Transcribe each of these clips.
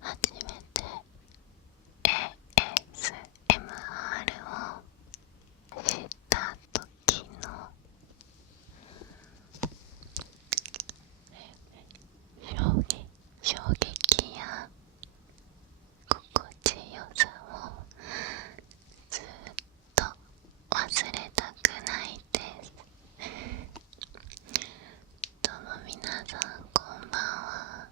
初めて ASMR を知った時の衝撃や心地よさをずっと忘れたくないです。どうも皆さんこんばんは。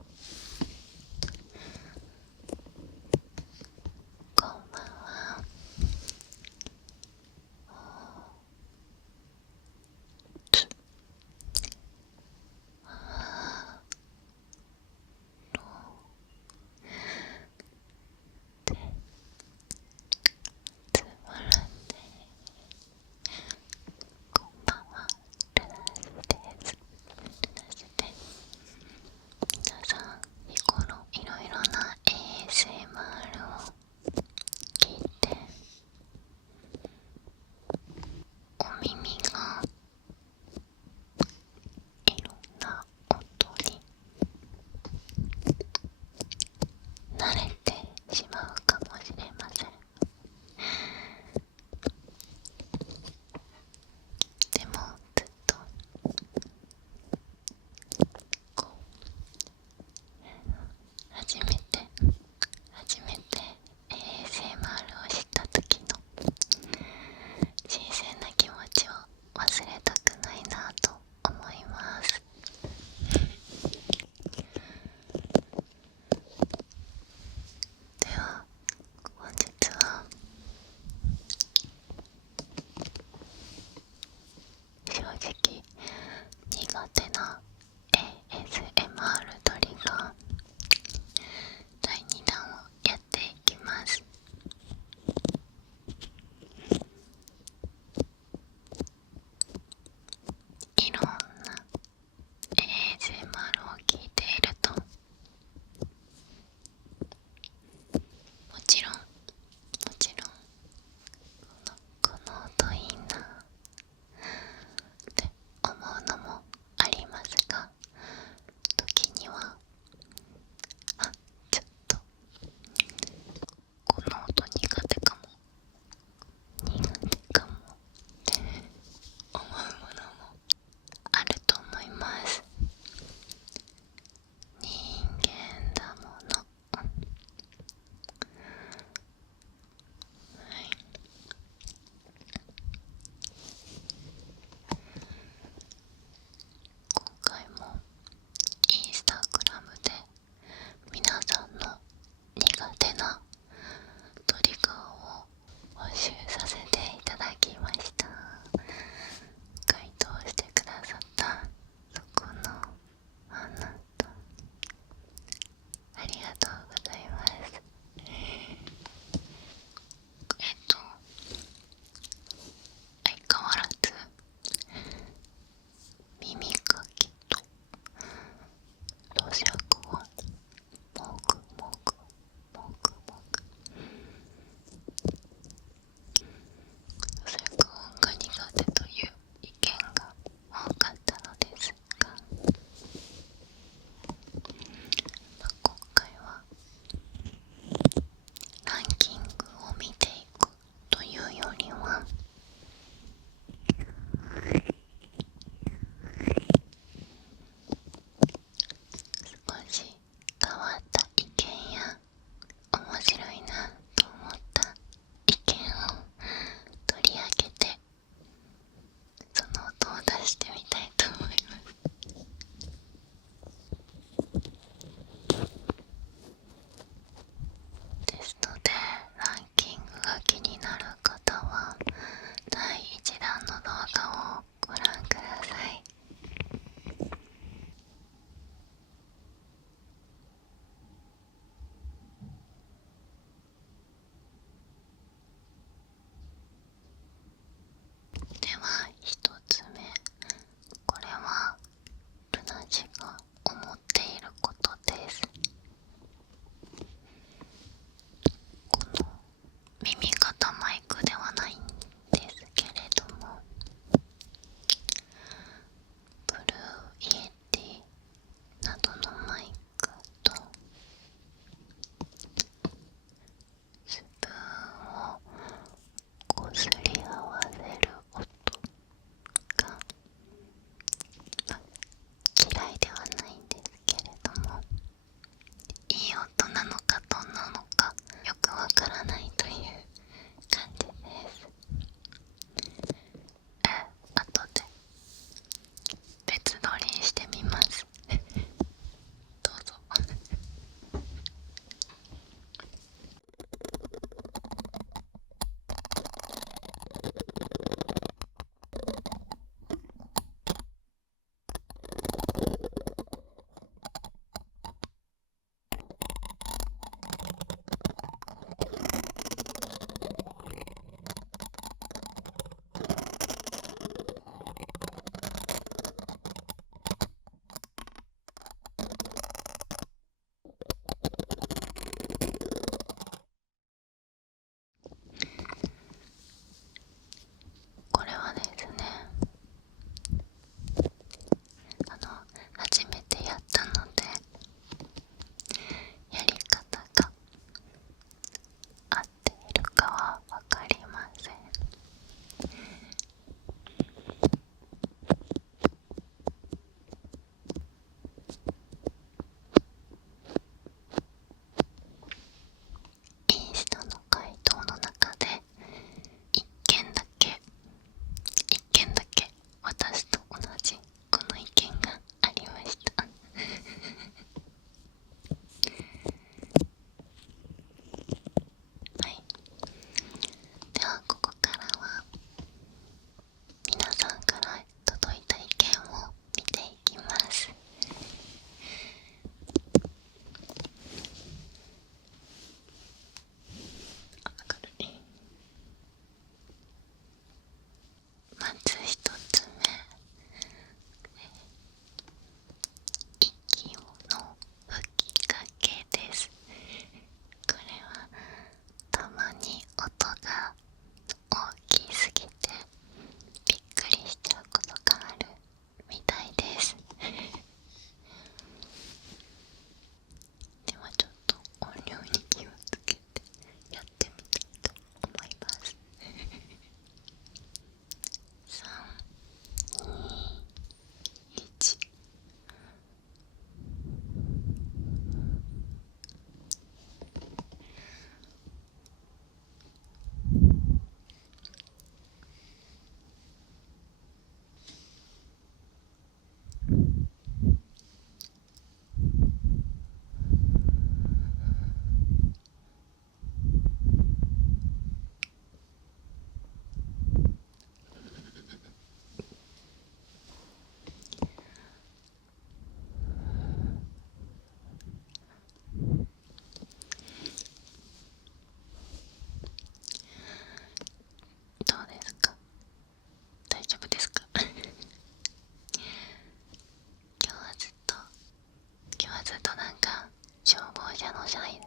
サイレン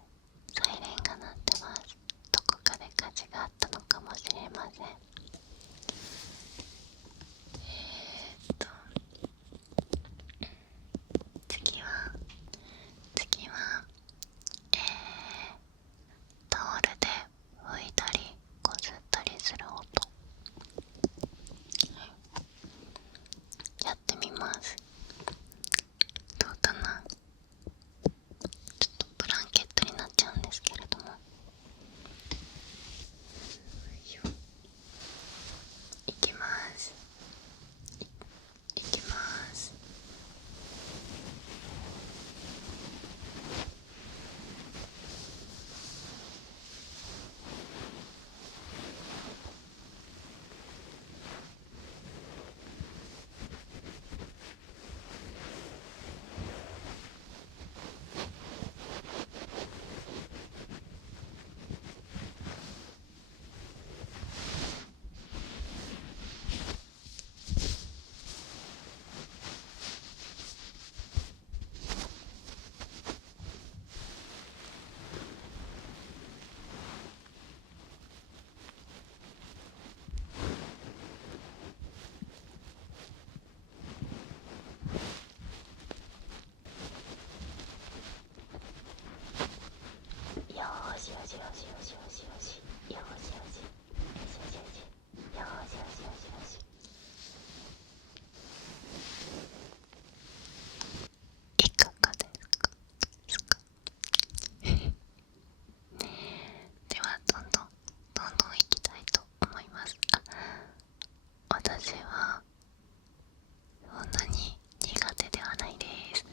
が鳴ってます。どこかで火事があったのかもしれません。次はタオルで拭いたりこすったりする音、やってみます。どうかな。ちょっとブランケットになっちゃうんですけれども、いきます。いきます。よーしよしよしよしよしよしよしよしよしよしよしよしよしよし。いかがですか。ではどんどんいきたいと思います。私はそんなに苦手ではないです。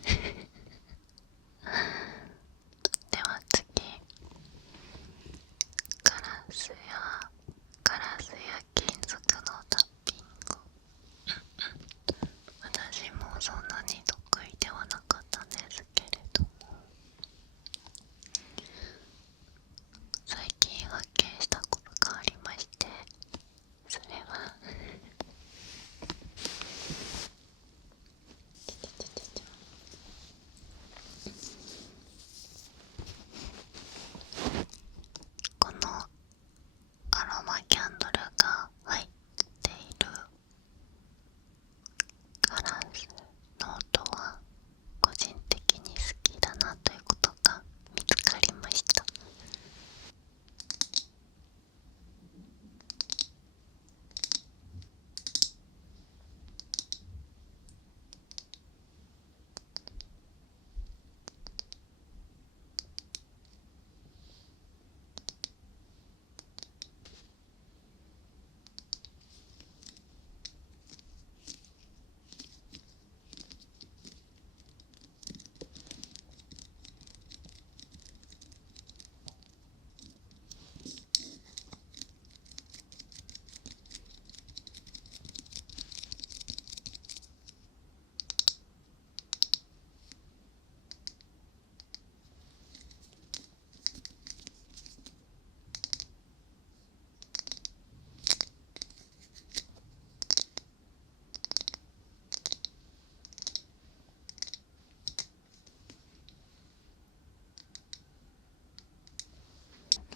では次、ガラスや金属のタッピング。私もそんなに得意ではなかったんですけれども、最近発見したことがありまして、それはこのアロマキャンドルが入っているガラスの音は個人的に好きだなということが見つかりました。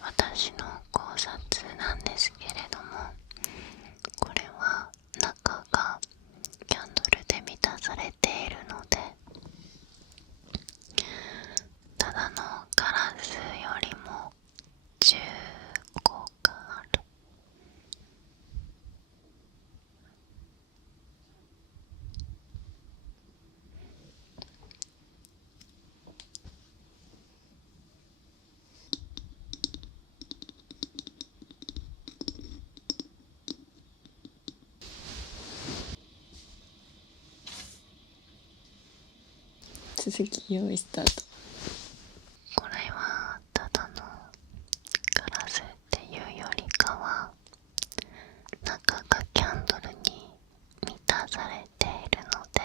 私の考察なんですけれども、これは中がキャンドルで満たされているので、ただのガラスよりも重厚感ある。続き用意スタート。これはただのガラスっていうよりかは、中がキャンドルに満たされているので、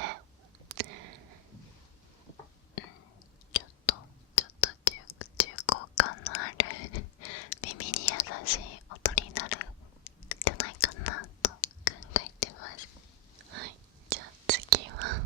ちょっと重厚感のある耳に優しい音になるんじゃないかなと考えてます。はい、じゃあ次は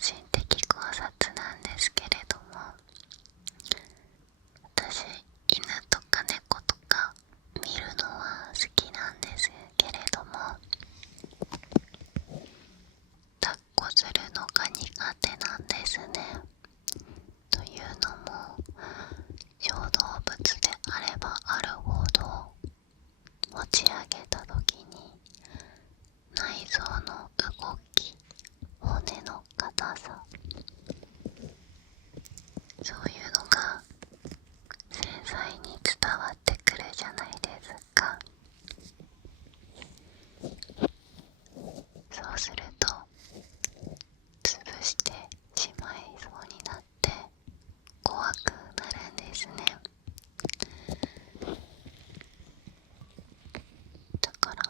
人的考察なんですけれども、私犬とか猫とか見るのは好きなんですけれども、抱っこするのが苦手なんですね。というのも、小動物であればあるほど持ち上げた時に内臓の動き、骨の硬さ、そういうのが繊細に伝わってくるじゃないですか。そうすると潰してしまいそうになって怖くなるんですね。だから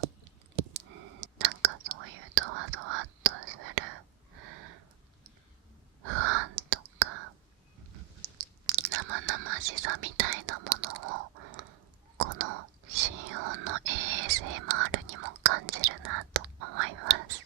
なんかそういうドワドワっとする不安とか生々しさみたいなものをこの心音の ASMR にも感じるなと思います。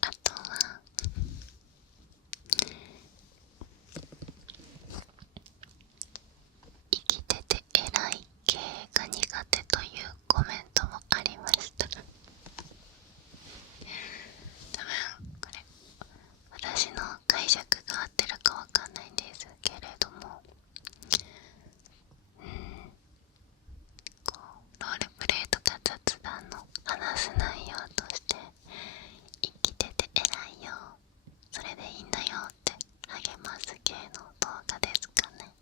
あとは生きてて偉い系が苦手というコメントもありました。多分これ私の解釈が合ってるかわかんないんですけれども、こうロールプレイとか雑談の話す内容として生きてて偉いよ、それでいいんだよって励ます系の動画ですかね。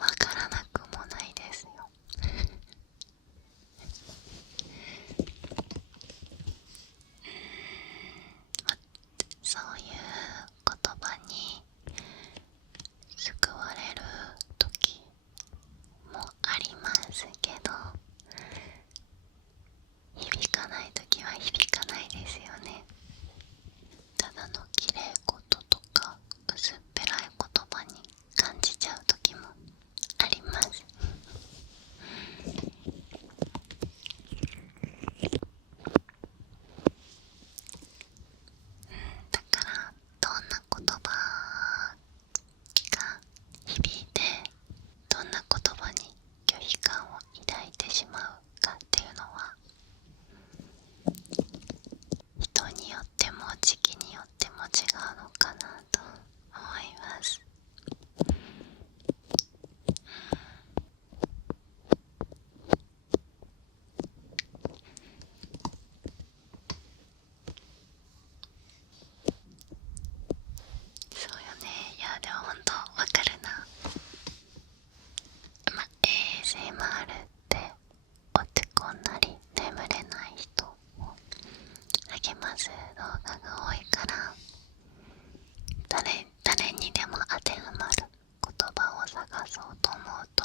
わからなくもないですよ。そういう言葉に救われる時もありますけど、響かない時は響かないですよね。ただの綺麗事とか薄っぺらい言葉に感じちゃう時もあります。だからどんな言葉が響いて、どんな言葉に拒否感を抱いてしまうかっていうのは人によっても時期によっても違うのかなと思います。そうよね。いやでもほんとわかるな。ASMR って落ち込んだり眠れない人を励ます動画が多いから、誰にでも当てはまる言葉を探そうと思うと